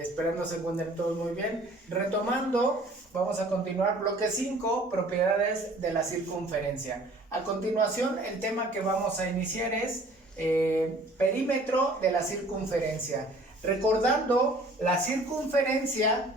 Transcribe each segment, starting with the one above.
Esperando se encuentren todos muy bien. Retomando, vamos a continuar bloque 5, propiedades de la circunferencia. A continuación, el tema que vamos a iniciar es perímetro de la circunferencia. Recordando, la circunferencia,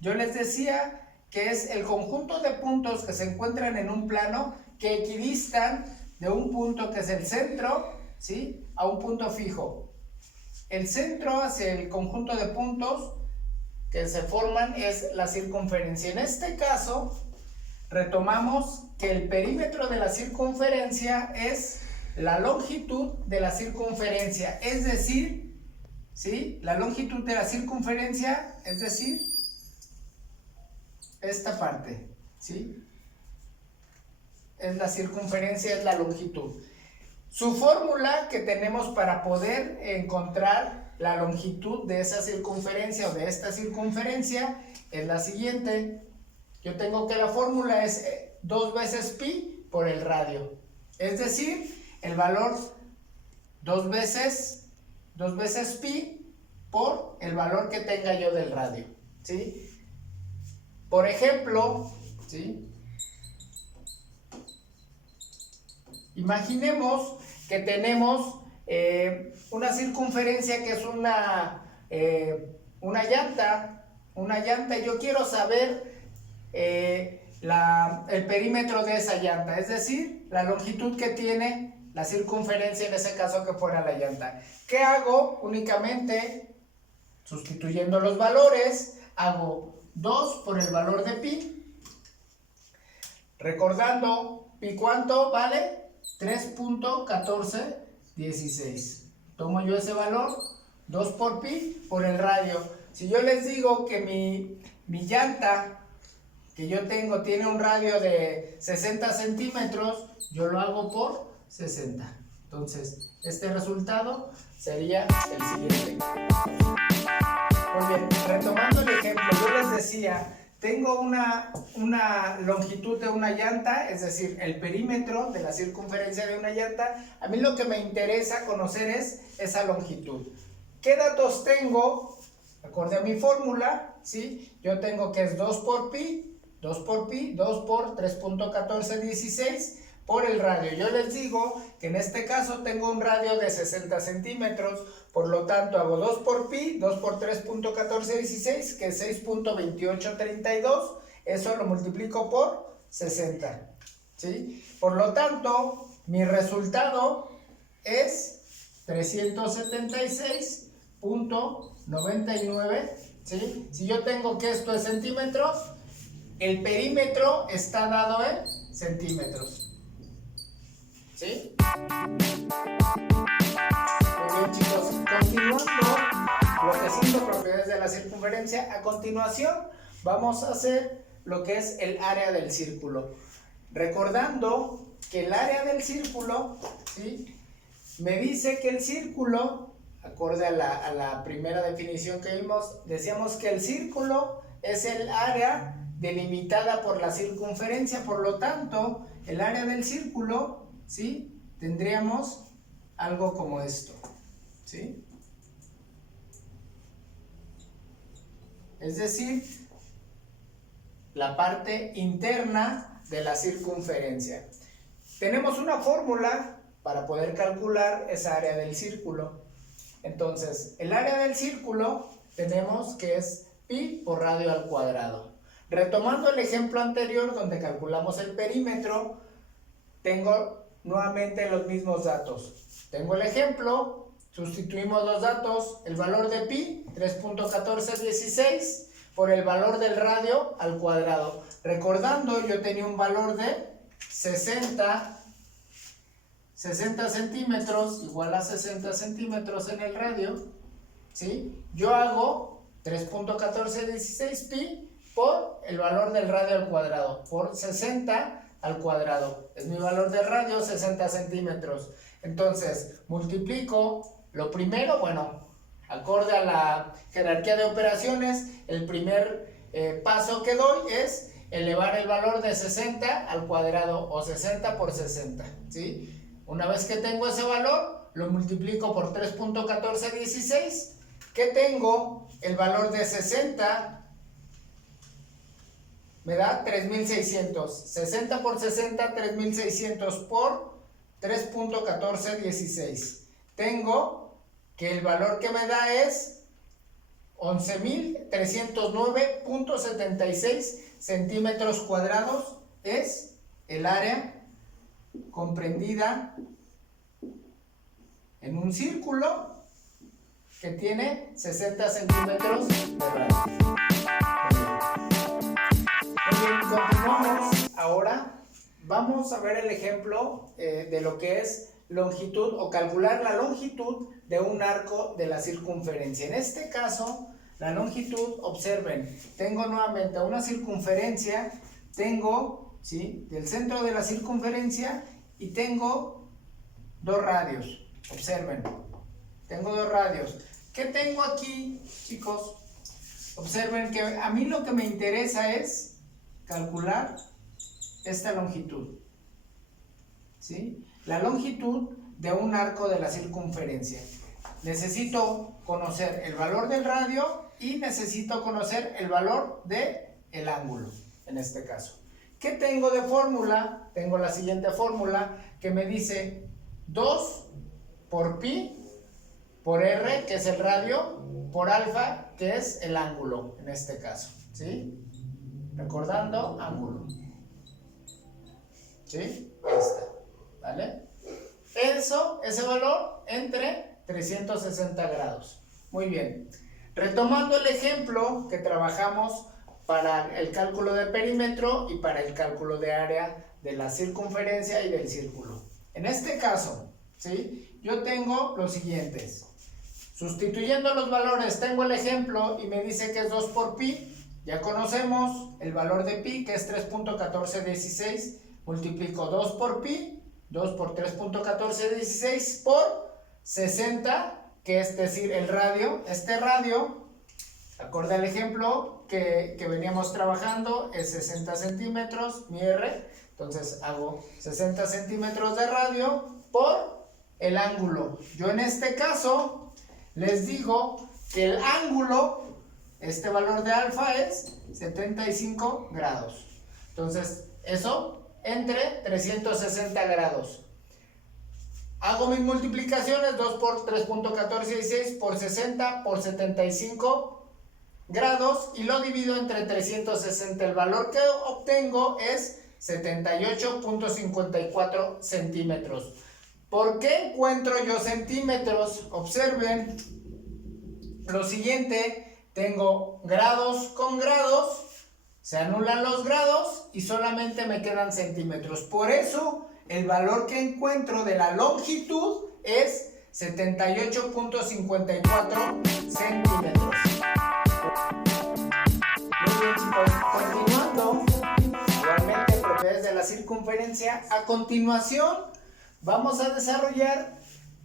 yo les decía que es el conjunto de puntos que se encuentran en un plano que equidistan de un punto que es el centro, ¿sí?, a un punto fijo. El centro hacia el conjunto de puntos que se forman es la circunferencia. En este caso, retomamos que el perímetro de la circunferencia es la longitud de la circunferencia, es decir, ¿sí?, la longitud de la circunferencia, es decir, esta parte, ¿sí?, es la circunferencia, es la longitud. Su fórmula que tenemos para poder encontrar la longitud de esa circunferencia o de esta circunferencia es la siguiente. Yo tengo que la fórmula es 2 veces pi por el radio. Es decir, el valor 2 veces pi por el valor que tenga yo del radio, ¿sí? Por ejemplo, ¿sí?, imaginemos que tenemos una circunferencia que es una llanta, y yo quiero saber el perímetro de esa llanta, es decir, la longitud que tiene la circunferencia, en ese caso que fuera la llanta. ¿Qué hago? Únicamente sustituyendo los valores, hago 2 por el valor de pi, recordando, pi ¿cuánto vale? 3.1416. Tomo yo ese valor, 2 por pi por el radio. Si yo les digo que mi llanta que yo tengo tiene un radio de 60 centímetros, yo lo hago por 60. Entonces, este resultado sería el siguiente. Muy bien, retomando el ejemplo, yo les decía, tengo una longitud de una llanta, es decir, el perímetro de la circunferencia de una llanta. A mí lo que me interesa conocer es esa longitud. ¿Qué datos tengo? Acorde a mi fórmula, ¿sí? Yo tengo que es 2 por 3.1416 por el radio. Yo les digo que en este caso tengo un radio de 60 centímetros, por lo tanto hago 2 por pi, 2 por 3.1416, que es 6.2832, eso lo multiplico por 60, ¿sí? Por lo tanto, mi resultado es 376.99, ¿sí? Si yo tengo que esto es centímetros, el perímetro está dado en centímetros, ¿sí? Muy bien, chicos, continuando lo que son las propiedades de la circunferencia, a continuación vamos a hacer lo que es el área del círculo. Recordando que el área del círculo, ¿sí?, me dice que el círculo, acorde a la primera definición que vimos, decíamos que el círculo es el área delimitada por la circunferencia. Por lo tanto, el área del círculo, ¿sí?, tendríamos algo como esto, ¿sí? Es decir, la parte interna de la circunferencia. Tenemos una fórmula para poder calcular esa área del círculo. Entonces, el área del círculo tenemos que es pi por radio al cuadrado. Retomando el ejemplo anterior donde calculamos el perímetro, tengo nuevamente los mismos datos. Tengo el ejemplo, sustituimos los datos, el valor de pi, 3.1416, por el valor del radio al cuadrado. Recordando, yo tenía un valor de 60 centímetros, igual a 60 centímetros en el radio, ¿sí? Yo hago 3.1416 pi por el valor del radio al cuadrado, por 60 al cuadrado. Es mi valor del radio, 60 centímetros. Entonces, multiplico lo primero, bueno, acorde a la jerarquía de operaciones, el primer paso que doy es elevar el valor de 60 al cuadrado o 60 por 60, ¿sí? Una vez que tengo ese valor, lo multiplico por 3.1416, que tengo el valor de 60, me da 3600. 60 por 60, 3600 por 3.1416. Tengo que el valor que me da es 11.309.76 centímetros cuadrados. Es el área comprendida en un círculo que tiene 60 centímetros de radio. Muy bien, continuamos. Ahora vamos a ver el ejemplo de lo que es longitud o calcular la longitud de un arco de la circunferencia. En este caso, la longitud, observen, tengo nuevamente una circunferencia, tengo, ¿sí?, del centro de la circunferencia y tengo dos radios. Observen, tengo dos radios. ¿Qué tengo aquí, chicos? Observen que a mí lo que me interesa es calcular esta longitud, ¿sí? La longitud de un arco de la circunferencia. Necesito conocer el valor del radio y necesito conocer el valor del ángulo, en este caso. ¿Qué tengo de fórmula? Tengo la siguiente fórmula que me dice 2 por pi por r, que es el radio, por alfa, que es el ángulo, en este caso, ¿sí? Recordando, ángulo. ¿Sí? Esta, ¿vale? Ese valor entre 360 grados. Muy bien. Retomando el ejemplo que trabajamos para el cálculo de perímetro y para el cálculo de área de la circunferencia y del círculo. En este caso, ¿sí?, yo tengo los siguientes. Sustituyendo los valores, tengo el ejemplo y me dice que es 2 por pi. Ya conocemos el valor de pi, que es 3.1416. Multiplico 2 por pi, 2 por 3.1416 por 60, que es decir, el radio. Este radio, acorde al ejemplo que veníamos trabajando, es 60 centímetros, mi R. Entonces hago 60 centímetros de radio por el ángulo. Yo en este caso les digo que el ángulo, este valor de alfa es 75 grados. Entonces, eso entre 360 grados. Hago mis multiplicaciones, 2 por 3.1416 por 60 por 75 grados y lo divido entre 360. El valor que obtengo es 78.54 centímetros. ¿Por qué encuentro yo centímetros? Observen lo siguiente, tengo grados con grados, se anulan los grados y solamente me quedan centímetros. Por eso el valor que encuentro de la longitud es 78.54 centímetros. Muy bien, chicos, continuando, igualmente propiedades de la circunferencia. A continuación vamos a desarrollar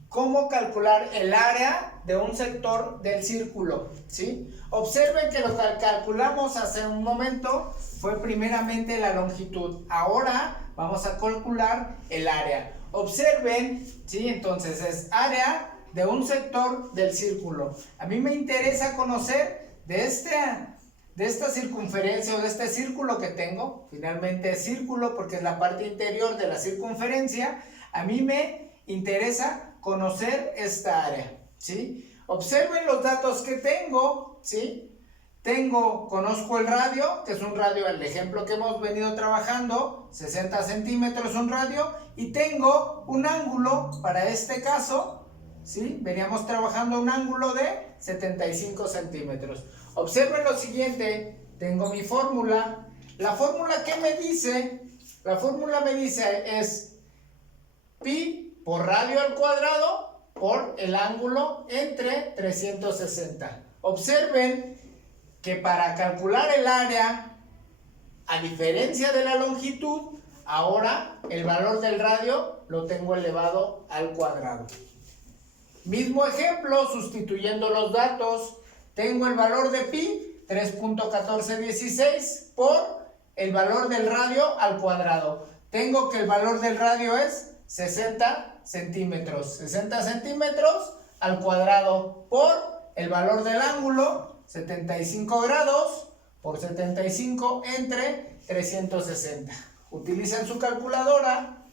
cómo calcular el área de un sector del círculo, ¿sí? Observen que lo que calculamos hace un momento fue primeramente la longitud. Ahora vamos a calcular el área. Observen, ¿sí? Entonces es área de un sector del círculo. A mí me interesa conocer de esta circunferencia o de este círculo que tengo. Finalmente es círculo porque es la parte interior de la circunferencia. A mí me interesa conocer esta área, ¿sí? Observen los datos que tengo, ¿sí? Conozco el radio, que es un radio, el ejemplo que hemos venido trabajando, 60 centímetros un radio, y tengo un ángulo, para este caso, ¿sí? Veníamos trabajando un ángulo de 75 centímetros. Observen lo siguiente, tengo mi fórmula. La fórmula, ¿qué me dice? La fórmula me dice es pi por radio al cuadrado por el ángulo entre 360. Observen que para calcular el área, a diferencia de la longitud, ahora el valor del radio lo tengo elevado al cuadrado. Mismo ejemplo, sustituyendo los datos, tengo el valor de pi, 3.1416 por el valor del radio al cuadrado. Tengo que el valor del radio es 60 centímetros. 60 centímetros al cuadrado por el valor del ángulo, 75 grados por 75 entre 360. Utilicen su calculadora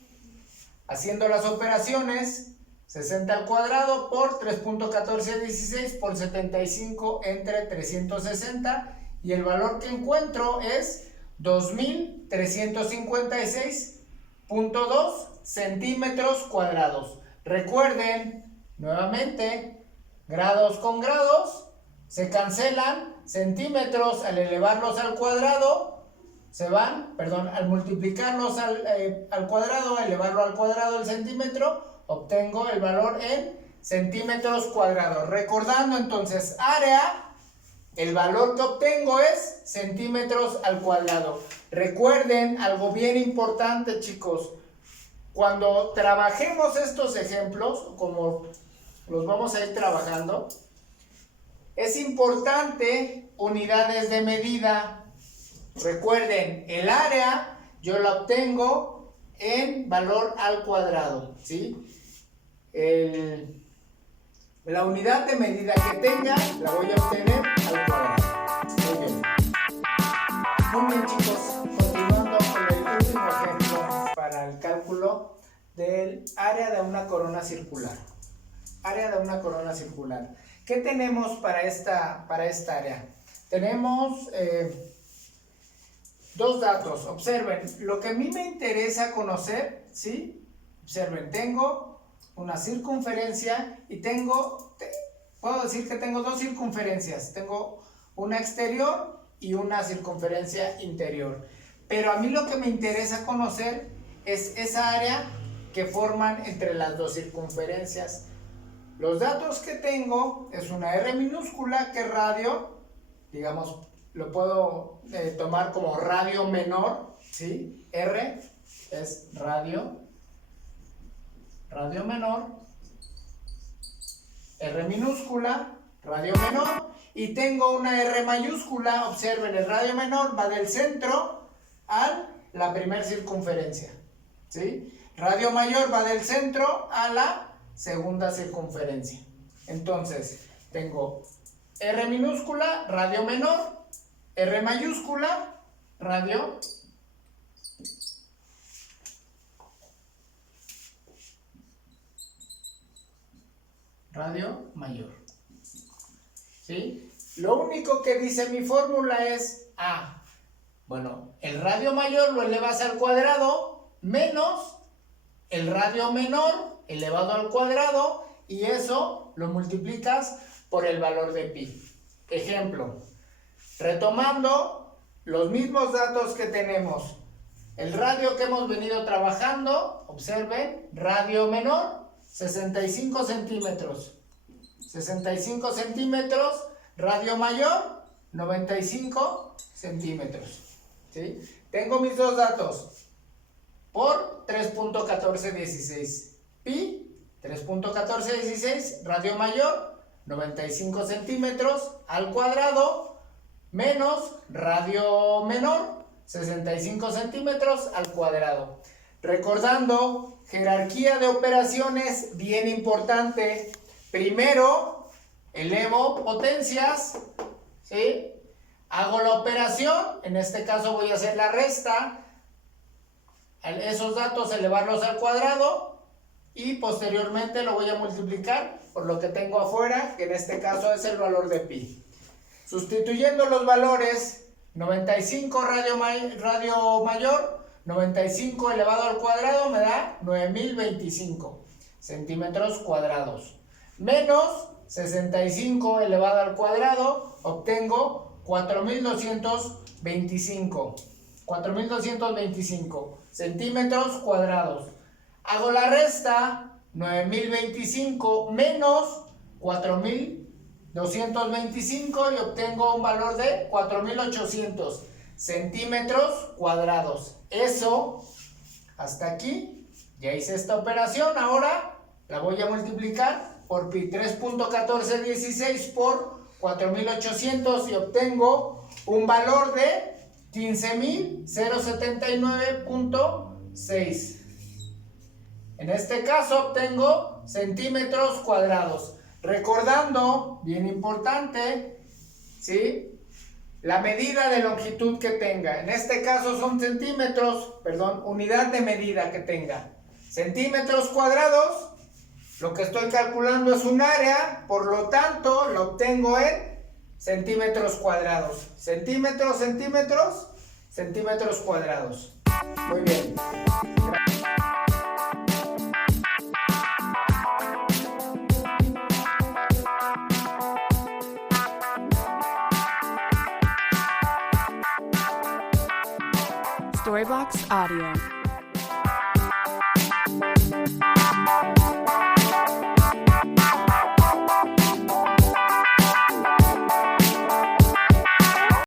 haciendo las operaciones. 60 al cuadrado por 3.1416 por 75 entre 360 y el valor que encuentro es 2356.2 centímetros cuadrados. Recuerden, nuevamente, grados con grados se cancelan, centímetros al elevarlos al cuadrado se van, al multiplicarlos al cuadrado, elevarlo al cuadrado el centímetro, obtengo el valor en centímetros cuadrados. Recordando entonces, área, el valor que obtengo es centímetros al cuadrado. Recuerden algo bien importante, chicos. Cuando trabajemos estos ejemplos, como los vamos a ir trabajando, es importante unidades de medida. Recuerden, el área yo la obtengo en valor al cuadrado, ¿sí? La unidad de medida que tenga la voy a obtener al cuadrado. Muy bien. Muy bien, chicos. Continuando con el último ejemplo para el cálculo del área de una corona circular. Área de una corona circular. ¿Qué tenemos para esta área? Tenemos dos datos. Observen, lo que a mí me interesa conocer, ¿sí? Observen, tengo una circunferencia y puedo decir que tengo dos circunferencias. Tengo una exterior y una circunferencia interior. Pero a mí lo que me interesa conocer es esa área que forman entre las dos circunferencias. Los datos que tengo es una R minúscula que es radio, digamos, lo puedo tomar como radio menor, ¿sí? R es radio menor, R minúscula, radio menor, y tengo una R mayúscula. Observen, el radio menor va del centro a la primera circunferencia, ¿sí? Radio mayor va del centro a la segunda circunferencia. Entonces, tengo R minúscula, radio menor, R mayúscula, radio mayor, ¿sí? Lo único que dice mi fórmula es el radio mayor lo elevas al cuadrado menos el radio menor elevado al cuadrado, y eso lo multiplicas por el valor de pi. Ejemplo, retomando los mismos datos que tenemos, el radio que hemos venido trabajando, observen, radio menor, 65 centímetros. 65 centímetros, radio mayor, 95 centímetros. ¿Sí? Tengo mis dos datos por 3.1416. Pi, 3.1416, radio mayor, 95 centímetros al cuadrado, menos radio menor, 65 centímetros al cuadrado. Recordando, jerarquía de operaciones bien importante. Primero, elevo potencias, ¿sí? Hago la operación, en este caso voy a hacer la resta, esos datos elevarlos al cuadrado y posteriormente lo voy a multiplicar por lo que tengo afuera, que en este caso es el valor de pi. Sustituyendo los valores, 95 radio mayor, 95 elevado al cuadrado me da 9025 centímetros cuadrados. Menos 65 elevado al cuadrado, obtengo 4225 centímetros cuadrados. Hago la resta, 9025 menos 4225 y obtengo un valor de 4800 centímetros cuadrados. Eso, hasta aquí, ya hice esta operación. Ahora la voy a multiplicar por pi, 3.1416 por 4800 y obtengo un valor de 15.079.6. En este caso obtengo centímetros cuadrados. Recordando, bien importante, ¿sí?, la medida de longitud que tenga. En este caso son centímetros, unidad de medida que tenga. Centímetros cuadrados. Lo que estoy calculando es un área, por lo tanto lo obtengo en centímetros cuadrados. Centímetros cuadrados. Muy bien. Storyblocks Audio.